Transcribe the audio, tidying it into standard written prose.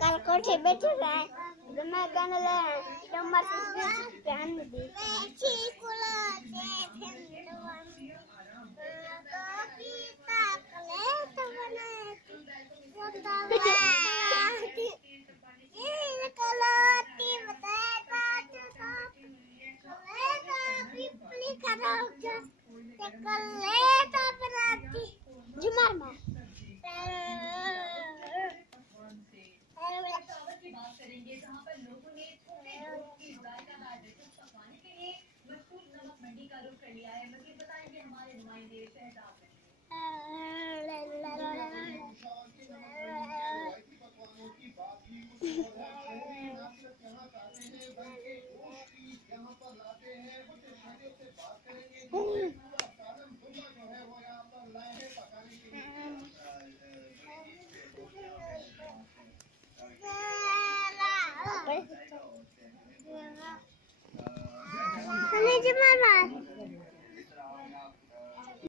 कल कोठे बैठे रहे तो मैं कहने लगा नंबर से पहन दी जुमार मार बात करेंगे जहां पर लोगों ने छोटे लोगों की बुराई का राजनीतिक पकवाने के लिए मशहूर नमक मंडी का रुख कर लिया है। मजीद बताएंगे हमारे नुमाइंदे शहजाद जुमार मार